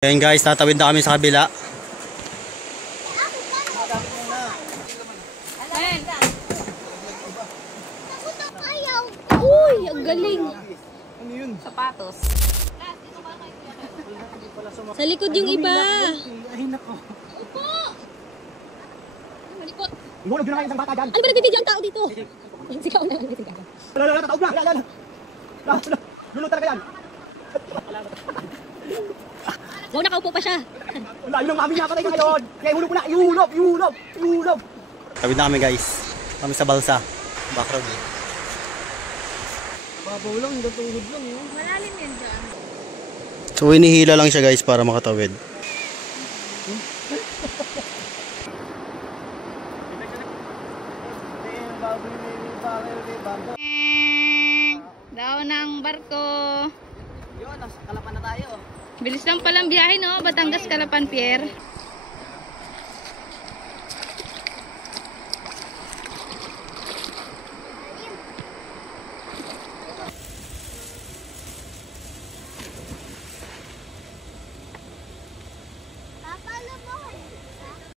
Ayan guys, tatawid na kami sa kabila. Uy, ang galing. Ano yun? Sapatos. Sa likod yung iba. Ay nako. Upo! Malikot. Ihulog yun na kayo isang bata dyan. Ano ba nagbibidyo ang tao dito? Sigaw na lang. Lala, tataog na. Lala. Lulot talaga yan. Wow, nakaupo pa siya. Wala, yun ang mami niya patay ka ngayon. Kaya ihulog ko na. Ihulog. Tawid na kami guys. Kami sa balsa. Backroad eh. Babaw lang, hanggang tuhod lang. Malalim yan dyan. So inihila lang siya guys para makatawid. Daw ng barko. Yun, nasa Kalapan na tayo. Bilis lang palang biyahe, no? Batangas, Calapan, Pier.